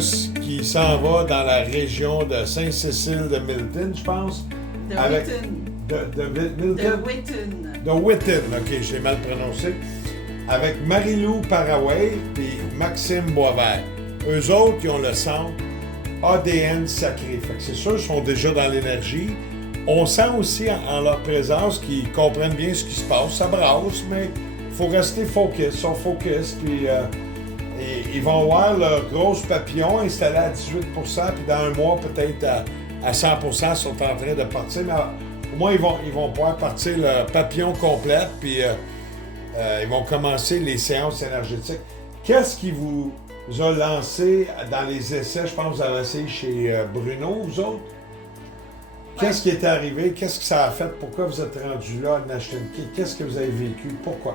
autobus qui s'en va dans la région de Saint-Cécile de Milton, je pense. De avec... Whitton. De Milton? De Whitton. De Whitton, ok, je l'ai mal prononcé. Avec Marie-Lou Paraway et Maxime Boisvert. Eux autres, ils ont le centre ADN sacré. Fait que c'est sûr, ils sont déjà dans l'énergie. On sent aussi en leur présence qu'ils comprennent bien ce qui se passe. Ça brasse, mais il faut rester focus. Ils sont focus, puis ils vont voir leur gros papillon installé à 18%, puis dans un mois, peut-être à 100%, sont en train de partir. Mais au moins, ils vont pouvoir partir leur papillon complet, puis ils vont commencer les séances énergétiques. Qu'est-ce qui vous a lancé dans les essais? Je pense que vous avez essayé chez Bruno, vous autres? Qu'est-ce qui est arrivé? Qu'est-ce que ça a fait? Pourquoi vous êtes rendu là à Nashton? Qu'est-ce que vous avez vécu? Pourquoi?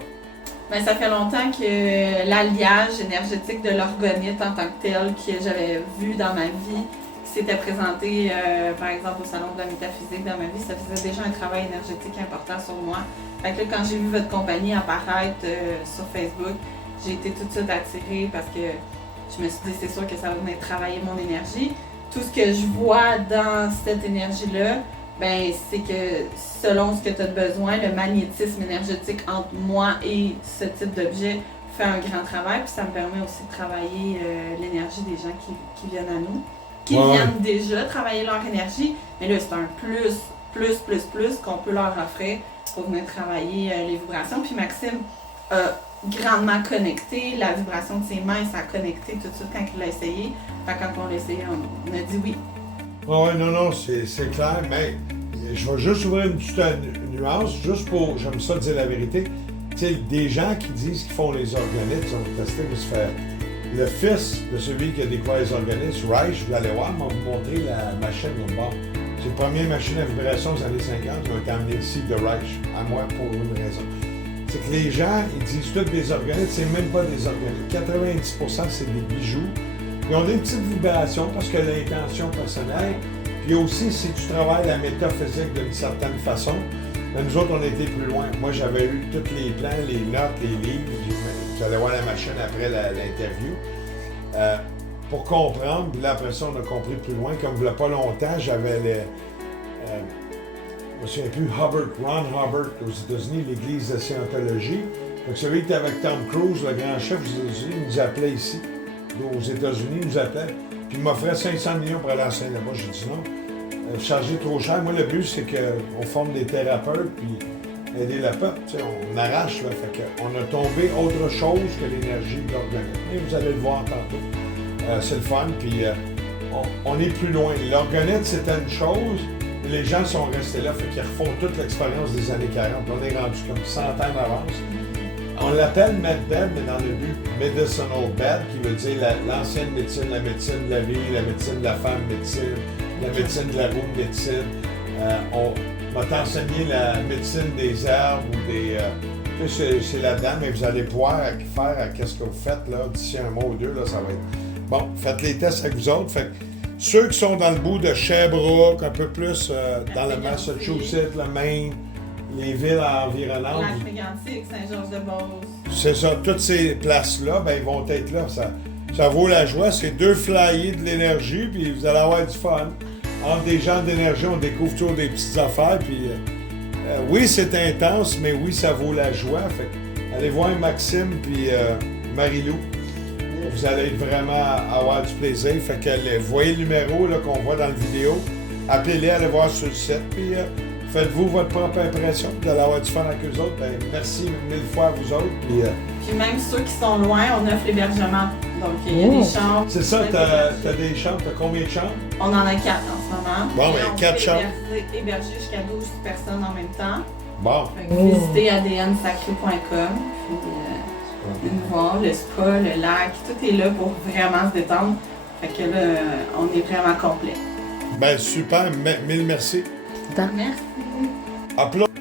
Bien, ça fait longtemps que l'alliage énergétique de l'orgonite en tant que tel que j'avais vu dans ma vie, qui s'était présenté par exemple au Salon de la métaphysique dans ma vie, ça faisait déjà un travail énergétique important sur moi. Fait que là, quand j'ai vu votre compagnie apparaître sur Facebook, j'ai été tout de suite attirée parce que je me suis dit c'est sûr que ça va venir travailler mon énergie. Tout ce que je vois dans cette énergie-là, ben, c'est que selon ce que tu as besoin, le magnétisme énergétique entre moi et ce type d'objet fait un grand travail. Puis ça me permet aussi de travailler l'énergie des gens qui viennent à nous, qui viennent déjà travailler leur énergie. Mais là, c'est un plus qu'on peut leur offrir pour venir travailler les vibrations. Puis Maxime a grandement connecté, la vibration de ses mains, ça a connecté tout de suite quand il l'a essayé. Fait que quand on l'a essayé, on a dit oui. Oui, non, c'est clair, mais je vais juste ouvrir une petite nuance, juste pour, j'aime ça dire la vérité. Tu sais, des gens qui disent qu'ils font les organites, ils ont testé pour se faire. Le fils de celui qui a découvert les organites, Reich, vous allez voir, m'a montré la machine au bord. C'est la première machine à vibration des années 50 qui ont été amenée ici de Reich, à moi, pour une raison. C'est que les gens, ils disent toutes des organites, c'est même pas des organites. 90% c'est des bijoux. Ils ont des petites vibrations parce que l'intention personnelle. Puis aussi, si tu travailles la métaphysique d'une certaine façon, ben nous autres, on a été plus loin. Moi, j'avais eu tous les plans, les notes, les livres. J'allais voir la machine après l'interview. Pour comprendre, puis là, après ça, on a compris plus loin. Comme il n'y a pas longtemps, j'avais je me souviens plus, Ron Hubbard, aux États-Unis, l'église de Scientologie. Donc, celui qui était avec Tom Cruise, le grand chef aux États-Unis, nous appelait ici. Aux États-Unis, il nous appelait. Puis il m'offrait 500 millions pour aller enseigner là-bas. J'ai dit non. Charger trop cher. Moi, le but, c'est qu'on forme des thérapeutes, puis aider le peuple. Tu sais, on arrache, là. Fait qu'on a tombé autre chose que l'énergie de l'organisme. Et vous allez le voir tantôt. C'est le fun, puis on est plus loin. L'organite, c'était une chose. Les gens sont restés là, fait qu'ils refont toute l'expérience des années 40. On est rendu comme 100 ans d'avance. On l'appelle MedBed, mais dans le but Medicinal Bed, qui veut dire l'ancienne médecine, la médecine de la vie, la médecine de la femme, médecine, la médecine de la roue, médecine. On va t'enseigner la médecine des herbes ou des... c'est là-dedans, mais vous allez pouvoir faire qu'est-ce que vous faites là, d'ici un mois ou deux, là, ça va être... Bon, faites les tests avec vous autres. Fait ceux qui sont dans le bout de Sherbrooke, un peu plus dans le Massachusetts, le Maine, les villes environnantes. Lac-Mégantic, Saint-Georges-de-Beauce. C'est ça, toutes ces places-là, ben, ils vont être là. Ça vaut la joie. C'est 2 flyers de l'énergie, puis vous allez avoir du fun. Entre des gens d'énergie, on découvre toujours des petites affaires. Puis, oui, c'est intense, mais oui, ça vaut la joie. Fait allez voir Maxime puis Marie-Lou. Vous allez vraiment avoir du plaisir. Fait que voyez le numéro là, qu'on voit dans la vidéo. Appelez-les, allez voir sur le site. Puis faites-vous votre propre impression. Vous allez avoir du fun avec eux autres. Ben, merci 1000 fois à vous autres. Puis même ceux qui sont loin, on offre l'hébergement. Donc il y a des chambres. C'est ça, t'as des chambres. T'as combien de chambres? On en a 4 en ce moment. Bon, ben 4 chambres. Héberger jusqu'à 12 personnes en même temps. Bon. Visitez adnsacré.com. Puis voir le spa, le lac, tout est là pour vraiment se détendre. Fait que là, on est vraiment complet. Ben super, mille merci. Merci. Applaudissements.